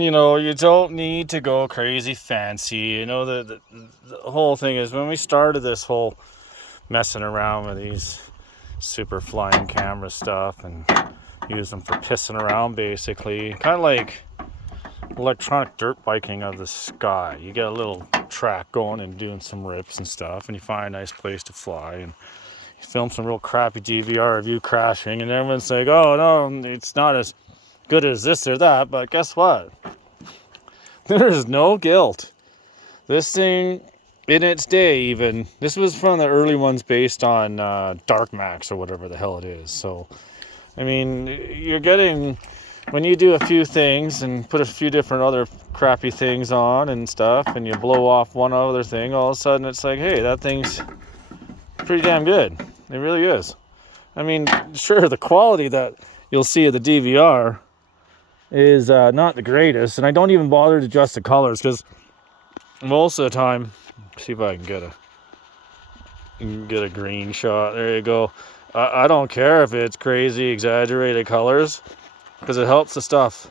you don't need to go crazy fancy. The whole thing is when we started this whole messing around with these super flying camera stuff and use them for pissing around, basically, kind of like electronic dirt biking of the sky. You get a little track going and doing some rips and stuff, and you find a nice place to fly, and you film some real crappy DVR of you crashing, and everyone's like, oh no, it's not as good as this or that. But guess what? There is no guilt. This thing, in its day even, this was from the early ones based on Dark Max or whatever the hell it is. So, I mean, you're getting, when you do a few things and put a few different other crappy things on and stuff, and you blow off one other thing, all of a sudden it's like, hey, that thing's pretty damn good. It really is. I mean, sure, the quality that you'll see of the DVR is not the greatest, and I don't even bother to adjust the colors because most of the time, see if I can get a green shot. There you go. I don't care if it's crazy exaggerated colors because it helps the stuff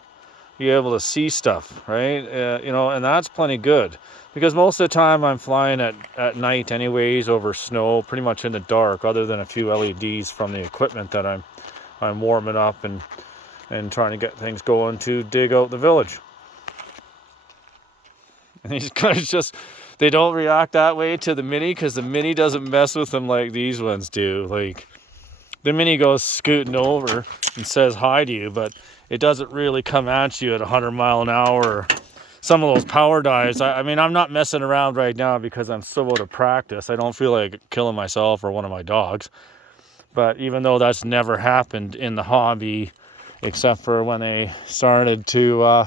be able to see stuff, right? And that's plenty good because most of the time I'm flying at night anyways over snow, pretty much in the dark, other than a few LEDs from the equipment that I'm warming up and trying to get things going to dig out the village. And these guys just, they don't react that way to the Mini because the Mini doesn't mess with them like these ones do. Like, the Mini goes scooting over and says hi to you, but it doesn't really come at you at 100 mile an hour. Some of those power dives, I mean, I'm not messing around right now because I'm so out of practice. I don't feel like killing myself or one of my dogs. But even though that's never happened in the hobby, except for when they started to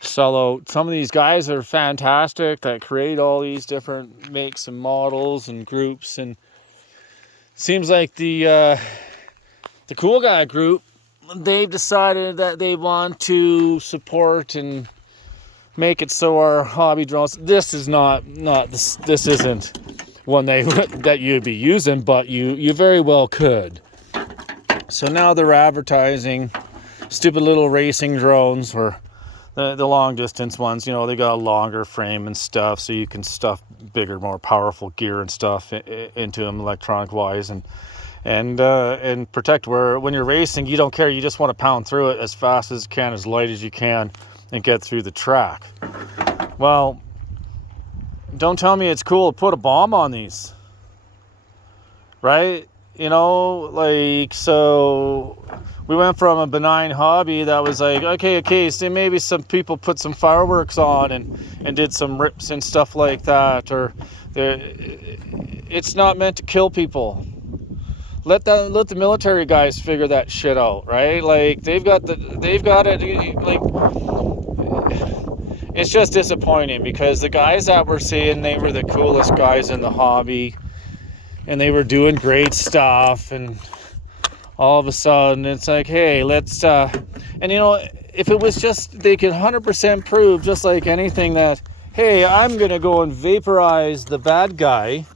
sell out. Some of these guys are fantastic that create all these different makes and models and groups, and seems like the cool guy group, they've decided that they want to support and make it so our hobby drones. This is not this isn't one that you'd be using, but you very well could. So now they're advertising stupid little racing drones, or the long distance ones. They got a longer frame and stuff, so you can stuff bigger, more powerful gear and stuff into them electronic wise, and protect. Where when you're racing, you don't care. You just want to pound through it as fast as you can, as light as you can, and get through the track. Well, don't tell me it's cool to put a bomb on these, right? So we went from a benign hobby that was like, okay, so maybe some people put some fireworks on and did some rips and stuff like that, or it's not meant to kill people. Let the military guys figure that shit out, right? Like they've got it. Like, it's just disappointing because the guys that were saying they were the coolest guys in the hobby and they were doing great stuff, and all of a sudden it's like, hey, let's if it was just, they could 100% prove, just like anything, that hey, I'm gonna go and vaporize the bad guy,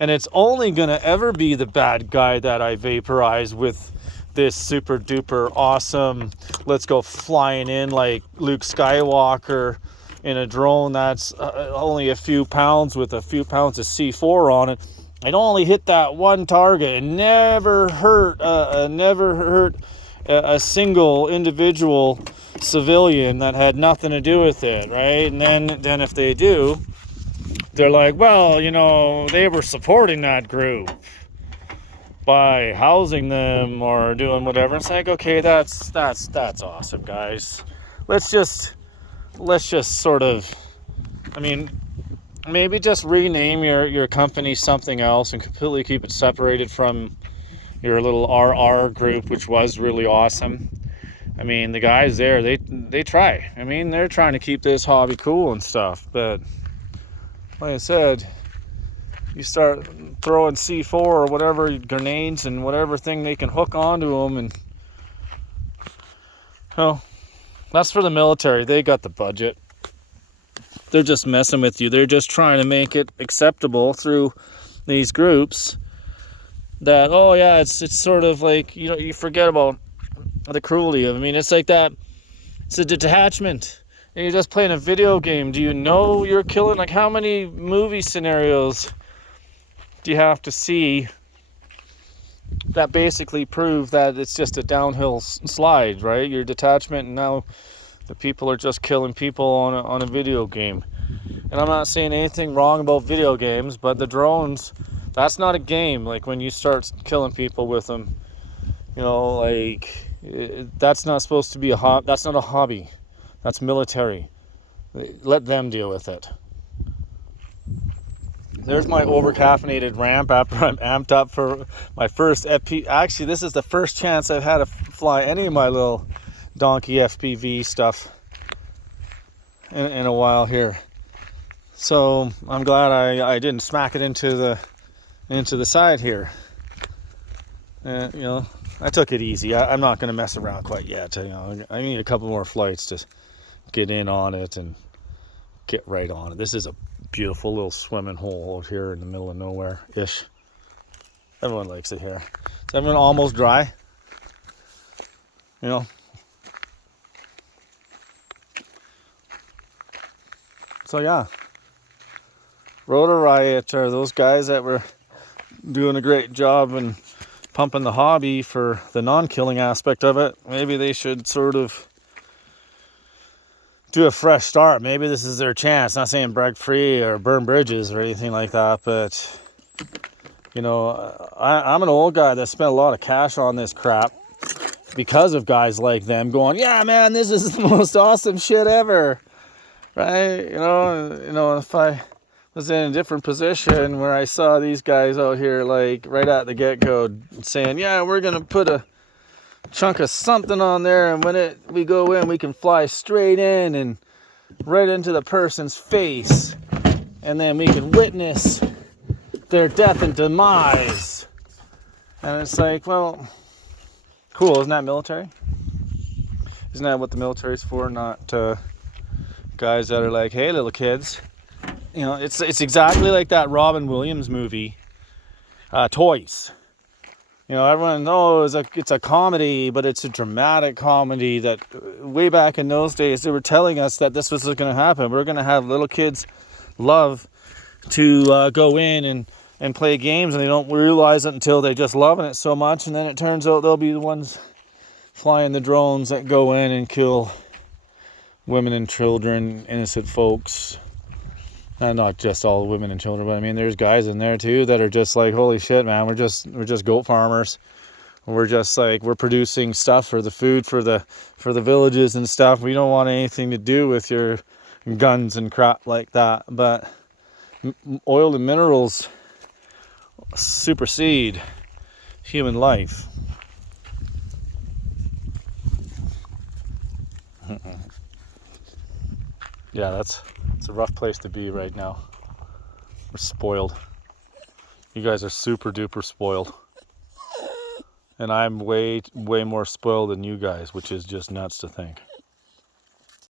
and it's only gonna ever be the bad guy that I vaporize with this super duper awesome, let's go flying in like Luke Skywalker in a drone that's only a few pounds with a few pounds of C4 on it. I'd only hit that one target and never hurt a single individual civilian that had nothing to do with it, right? And then if they do, they're like, well, they were supporting that group by housing them or doing whatever. It's like, okay, that's awesome, guys. Let's just sort of, maybe just rename your company something else and completely keep it separated from your little RR group, which was really awesome. The guys there, they try. They're trying to keep this hobby cool and stuff, but like I said, you start throwing C4 or whatever, grenades and whatever thing they can hook onto them, and that's for the military. They got the budget. They're just messing with you. They're just trying to make it acceptable through these groups that, oh yeah, it's sort of like, you forget about the cruelty of, it's like that It's a detachment. And you're just playing a video game. Do you know you're killing? Like, how many movie scenarios do you have to see that basically prove that it's just a downhill slide, right? Your detachment, and now the people are just killing people on a video game. And I'm not saying anything wrong about video games, but the drones, that's not a game. Like, when you start killing people with them, you know, like, that's not supposed to be a hobby. That's not a hobby. That's military. Let them deal with it. There's my over-caffeinated ramp after I'm amped up for my first FP. Actually, this is the first chance I've had to fly any of my little donkey FPV stuff in a while here. So I'm glad I didn't smack it into the side here. You know, I took it easy. I'm not going to mess around quite yet. You know, I need a couple more flights to get in on it and get right on it. This is a beautiful little swimming hole out here in the middle of nowhere-ish. Everyone likes it here. Is everyone almost dry? You know? So yeah. Rotor Riot are those guys that were doing a great job and pumping the hobby for the non-killing aspect of it. Maybe they should sort of do a fresh start. Maybe this is their chance. Not saying break free or burn bridges or anything like that, but you know, I'm an old guy that spent a lot of cash on this crap because of guys like them going, yeah man, this is the most awesome shit ever, right? You know, if I was in a different position where I saw these guys out here, like, right at the get-go saying, yeah, we're gonna put a chunk of something on there, and when we go in, we can fly straight in and right into the person's face, and then we can witness their death and demise. And it's like, well, cool. Isn't that military? Isn't that what the military's for? Not guys that are like, hey little kids, you know, it's exactly like that Robin Williams movie, Toys. You know, everyone knows it's a comedy, but it's a dramatic comedy that way back in those days, they were telling us that this was going to happen. We're going to have little kids love to go in and play games, and they don't realize it until they're just loving it so much. And then it turns out they'll be the ones flying the drones that go in and kill women and children, innocent folks. And not just all women and children, but I mean, there's guys in there too that are just like, holy shit, man, we're just goat farmers. We're just like, we're producing stuff for the food for the villages and stuff. We don't want anything to do with your guns and crap like that. But oil and minerals supersede human life. Yeah, it's a rough place to be right now. We're spoiled. You guys are super duper spoiled. And I'm way more spoiled than you guys, which is just nuts to think.